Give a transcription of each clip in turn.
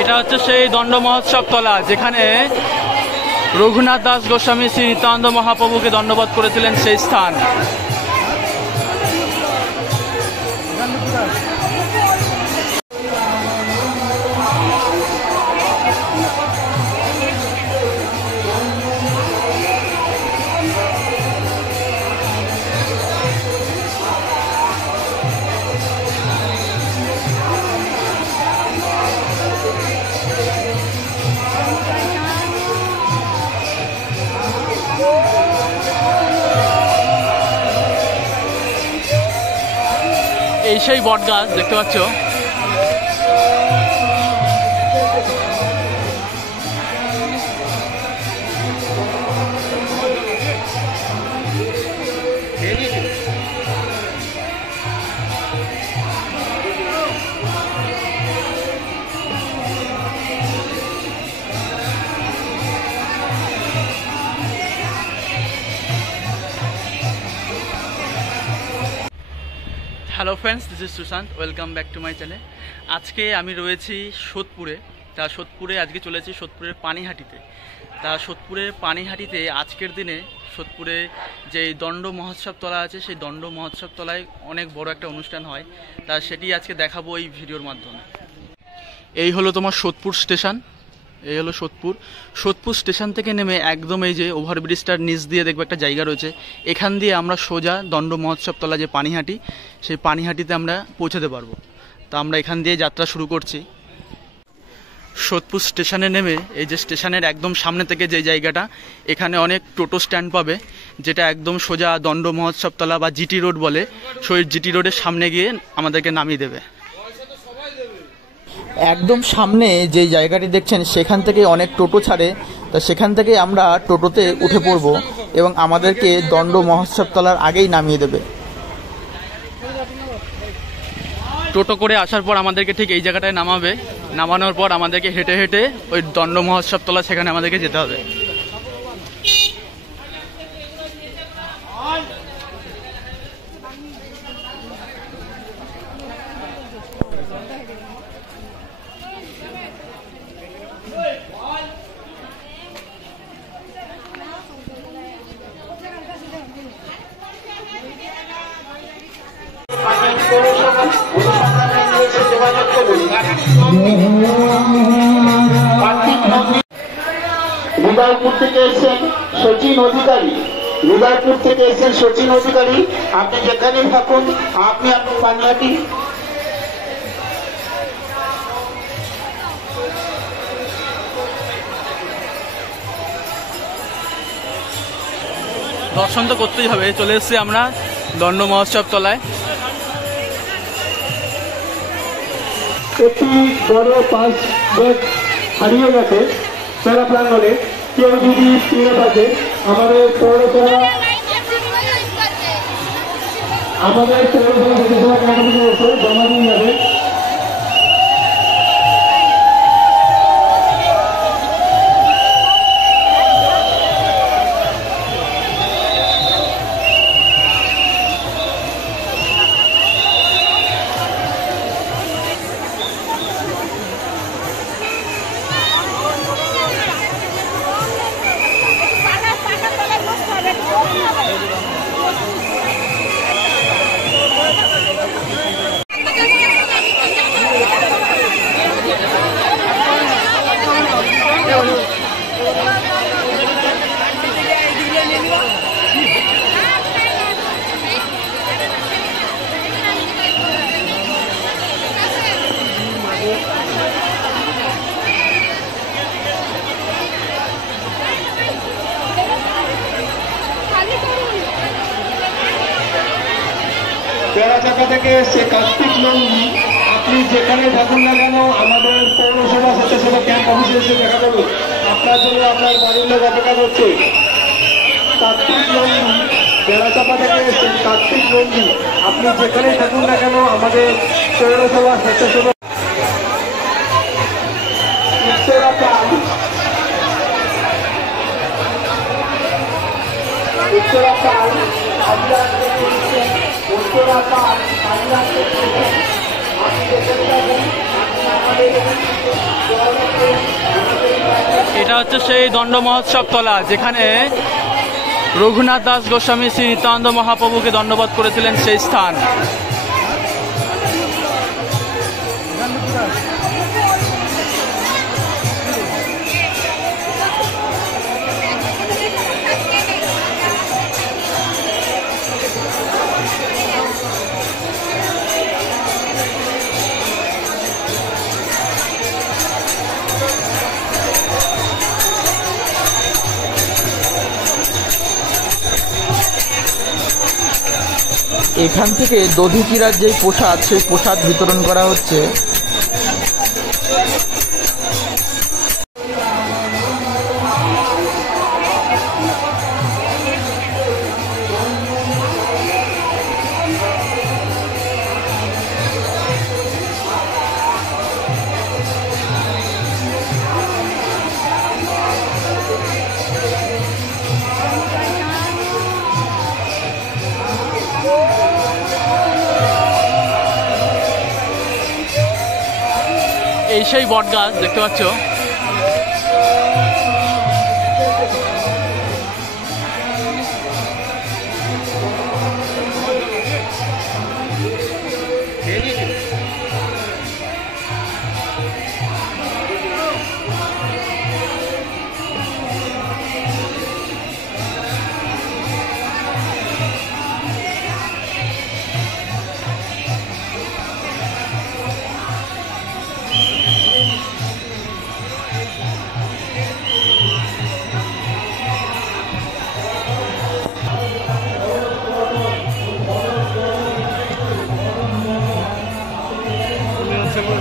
এটা হচ্ছে সেই দণ্ড মহোৎসব তলা, যেখানে রঘুনাথ দাস গোস্বামী শ্রী নিত্যানন্দ মহাপ্রভুকে দণ্ডবধ করেছিলেন সেই স্থান। এই সেই বট গাছ দেখতে পাচ্ছ। Hello friends, this is Sushant, welcome back to my channel. আজকে আমি রয়েছি সোদপুরে। তা সোদপুরে আজকে চলেছি সোদপুরের পানিহাটিতে। তা সোদপুরের পানিহাটিতে আজকের দিনে সোদপুরে যে দণ্ড মহোৎসব তলা আছে, সেই দণ্ড মহোৎসব তলায় অনেক বড় একটা অনুষ্ঠান হয়। তা সেটি আজকে দেখাবো এই ভিডিওর মাধ্যমে। এই হলো তোমার সোদপুর স্টেশন। এই হলো সোদপুর স্টেশন থেকে নেমে একদম এই যে ওভারব্রিজটার নিচ দিয়ে দেখবে একটা জায়গা রয়েছে, এখান দিয়ে আমরা সোজা দণ্ড মহোৎসব তলা যে পানিহাটি, সেই পানিহাটিতে আমরা পৌঁছাতে পারবো। তা আমরা এখান দিয়ে যাত্রা শুরু করছি। সোদপুর স্টেশনে নেমে এই যে স্টেশনের একদম সামনে থেকে যে জায়গাটা, এখানে অনেক টোটো স্ট্যান্ড পাবে, যেটা একদম সোজা দণ্ড মহোৎসব তলা বা জিটি রোড বলে, সেই জিটি রোডের সামনে গিয়ে আমাদেরকে নামিয়ে দেবে। একদম সামনে যে জায়গাটি দেখছেন, সেখান থেকে অনেক টোটো ছাড়ে। তা সেখান থেকে আমরা টোটোতে উঠে পড়ব এবং আমাদেরকে দণ্ড মহোৎসব তলার আগেই নামিয়ে দেবে। টোটো করে আসার পর আমাদেরকে ঠিক এই জায়গাটায় নামাবে। নামানোর পর আমাদেরকে হেঁটে হেঁটে ওই দণ্ড মহোৎসব তলা, সেখানে আমাদেরকে যেতে হবে। হৃদয়পুর থেকে এসেছেন সচিন অধিকারী। হৃদয়পুর থেকে এসেছেন সচিন অধিকারী। আপনি যেখানেই থাকুন, আপনি পানিহাটি দর্শন তো করতেই হবে। চলে এসেছি আমরা দণ্ড মহোৎসব তলায়। একটি বড় পাঁচ ব্যাগ হারিয়ে গেছে মেলা প্রাঙ্গণে। কেউ যদি ফিরে থাকে, আমাদের পৌরসভা জমা দিয়ে যাবে। বেড়াচাপা থেকে সে কার্তিক নন্দী, আপনি যেখানে থাকুন না কেন, আমাদের পৌরসভা স্বেচ্ছাসেবক ক্যাম্প অফিসে এসে দেখা করুন। আপনার জন্য আপনার বাড়ির লোক অপেক্ষা করছে। কার্তিক নন্দী, বেড়াচাপা থেকে সে কার্তিক নন্দী, আপনি যেখানে থাকুন না কেন, আমাদের পৌরসভা স্বেচ্ছাসেবক উত্তরাপাল উত্তরাপাল আপনি যেখানে থাকুন, এটা হচ্ছে সেই দণ্ড মহোৎসব তলা, যেখানে রঘুনাথ দাস গোস্বামী শ্রী নিত্যানন্দ মহাপ্রভুকে দণ্ডবোধ করেছিলেন, সেই স্থান। এখান থেকে দধিচিরার যে প্রসাদ, সেই প্রসাদ বিতরণ করা হচ্ছে। এই সেই বট গাছ দেখতে পাচ্ছ।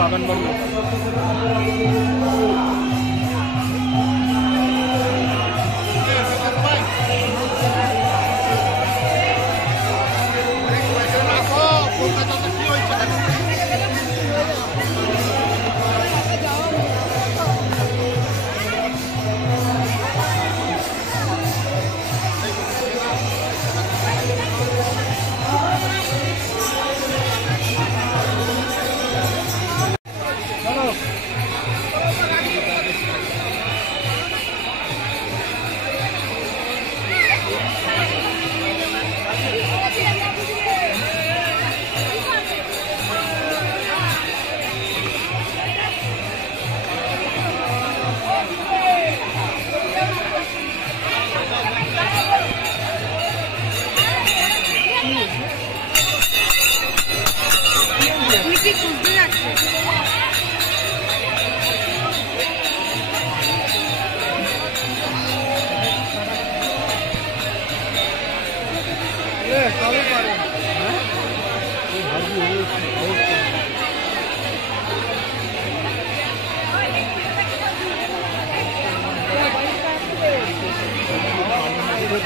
বাগান বন্ধ।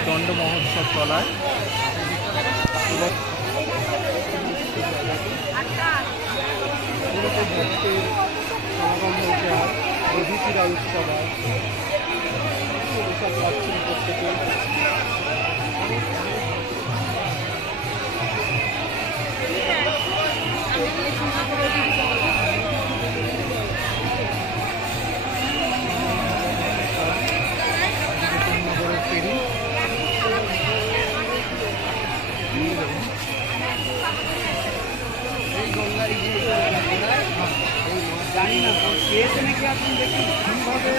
দণ্ড মহোৎসব চলায় ভক্তের সমাগম হয়েছে। আর দধিচিরা উৎসব এসব পাচ্ছেন প্রত্যেকে। জানি না খেয়েছে নাকি আপনি দেখুন ভাবে।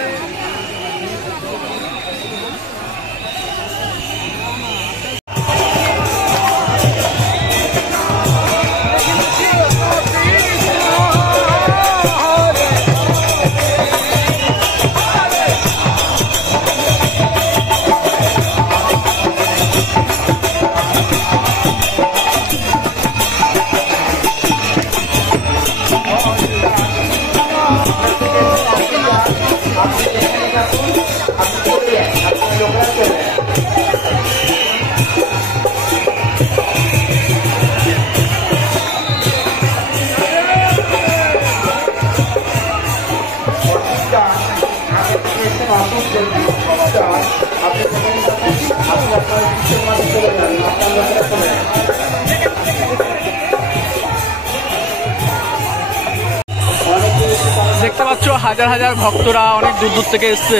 অনেকে দেখতে পাচ্ছ হাজার হাজার ভক্তরা অনেক দূর দূর থেকে এসছে।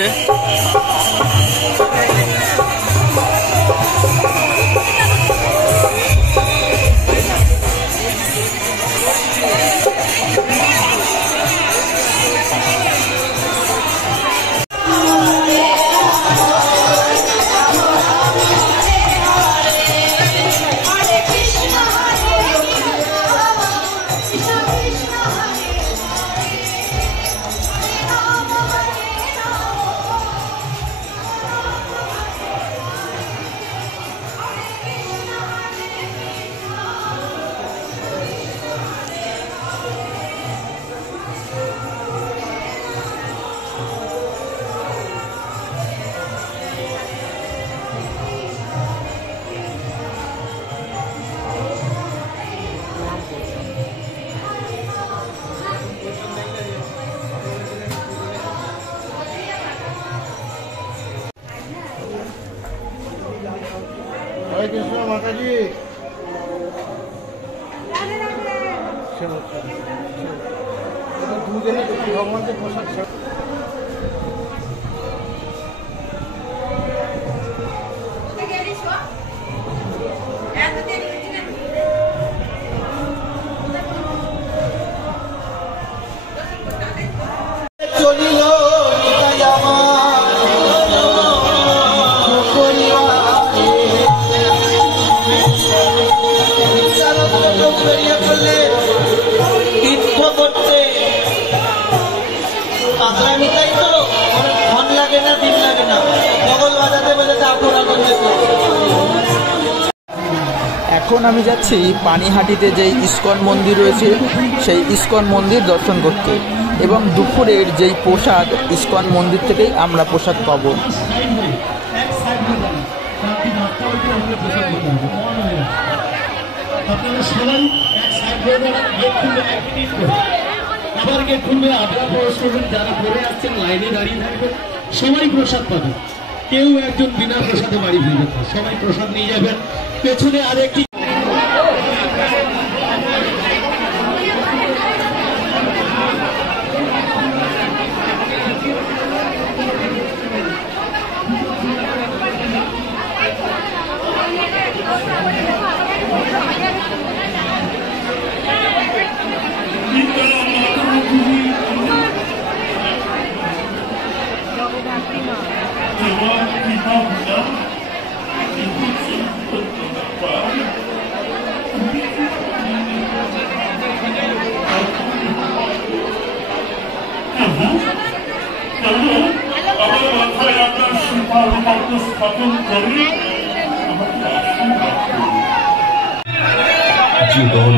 হরে কৃষ্ণ মাতাজি। দুজনে ভগবানকে প্রসাদ চলিল তীর্থ করতে পাগলামি, তাই তো মন লাগে না, দিন লাগে না, বগল বাজাতে বাজাতে আপন আপন যেত। এখন আমি যাচ্ছি পানিহাটিতে যেই ইস্কন মন্দির রয়েছে সেই ইস্কন মন্দির দর্শন করতে, এবং দুপুরের যেই প্রসাদ ইস্কন মন্দির থেকেই আমরা প্রসাদ পাবো। আপনারা সবাই এক সাইড হয়ে দাঁড়ান, গেট খুলবে 1 মিনিট করে, আবার গেট খুলবে, আপনারা প্রবেশ করবেন। যারা পরে আসছেন লাইনে দাঁড়িয়ে থাকবেন, সবাই প্রসাদ পাবেন, কেউ একজন বিনা প্রসাদে বাড়ি ফিরবেন না, সবাই প্রসাদ নিয়ে যাবেন। পেছনে আরেকটি আমার মাথায় আপনার সুপার পদ্ম স্থাপন করে জীবন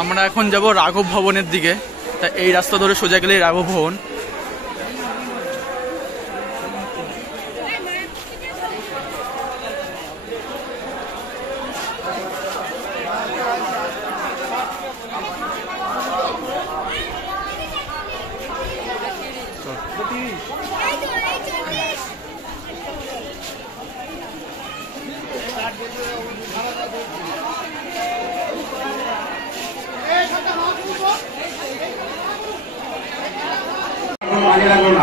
আমরা এখন যাব রাঘব ভবনের দিকে। তা এই রাস্তা ধরে সোজা গেলেই রাঘব ভবন।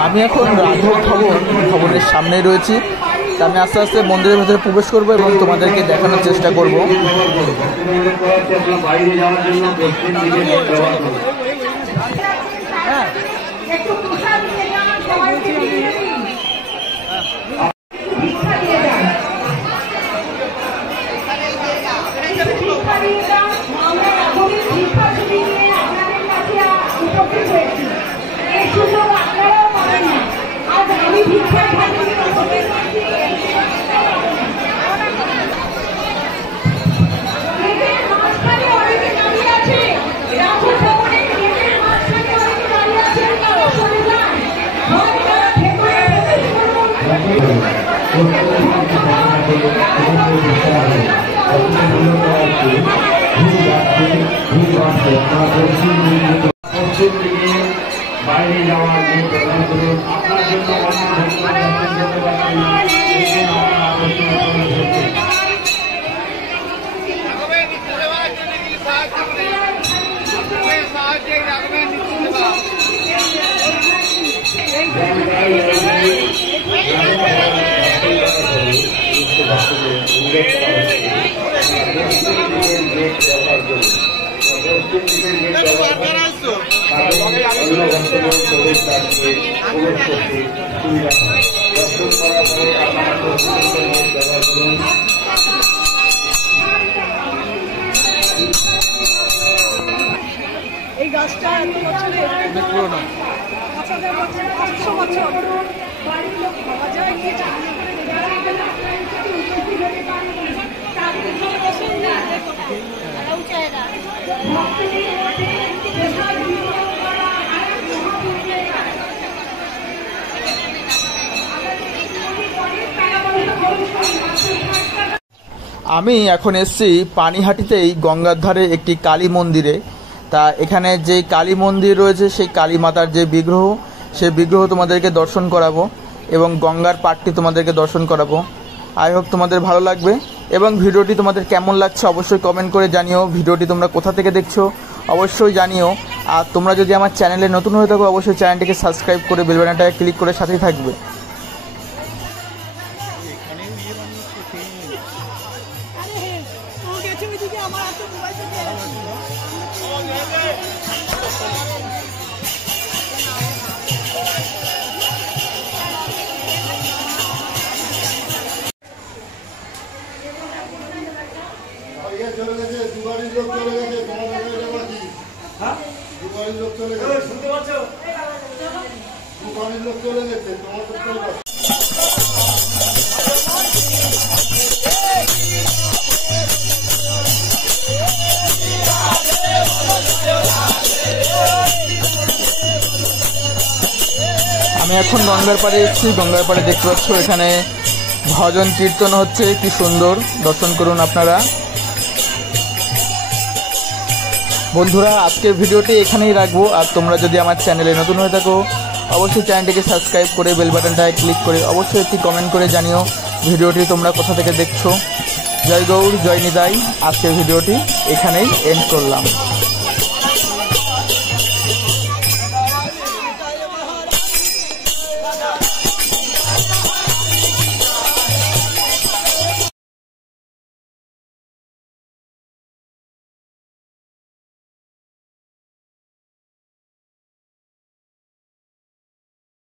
আমি এখন রাঘব ভবনের সামনে রয়েছি। তা আমি আস্তে আস্তে মন্দিরের ভেতরে প্রবেশ করব এবং তোমাদেরকে দেখানোর চেষ্টা করব। বাইরে যাওয়ার জন্য পশ্চিম দিকে ব্যবহার করুন। বাইরে যাওয়ার যে প্রধানগুলো আপনার জন্য এই গাছটা এত বছরের পুরনো 500 বছর বাড়ির লোক ভাবা যায় কি চাকরি করে আমি এখন এসেছি পানিহাটিতেই গঙ্গার ধারে একটি কালী মন্দিরে। তা এখানে যে কালী মন্দির রয়েছে সেই কালী মাতার যে বিগ্রহ, সেই বিগ্রহ তোমাদেরকে দর্শন করাবো এবং গঙ্গার পাড়টি তোমাদেরকে দর্শন করাবো। আই হোপ তোমাদের ভালো লাগবে এবং ভিডিওটি তোমাদের কেমন লাগছে অবশ্যই কমেন্ট করে জানিও। ভিডিওটি তোমরা কোথা থেকে দেখছো অবশ্যই জানিও। আর তোমরা যদি আমার চ্যানেলে নতুন হয়ে থাকো অবশ্যই চ্যানেলটিকে সাবস্ক্রাইব করে বেল বাটনটায় ক্লিক করে সাথেই থাকবে। চলে গেছে, দুবারের লোক চলে গেছে, দুবারের লোক চলে গেছে, শুনতে পাচ্ছ? দুবারের লোক চলে গেছে, তোমার করতে পারছো। আমি এখন গঙ্গার পাড়ে এসেছি। গঙ্গার পাড়ে দেখতে পাচ্ছ এখানে ভজন কীর্তন হচ্ছে, কি সুন্দর, দর্শন করুন আপনারা। বন্ধুরা আজকের ভিডিওটি এখানেই রাখবো। আর তোমরা যদি আমার চ্যানেলে নতুন হয়ে থাকো অবশ্যই চ্যানেলটিকে সাবস্ক্রাইব করে বেল বাটনটায় ক্লিক করে অবশ্যই একটি কমেন্ট করে জানিও ভিডিওটি তোমরা কোথা থেকে দেখছো। জয় গৌর, জয় নিতাই। আজকের ভিডিওটি এখানেই এন্ড করলাম।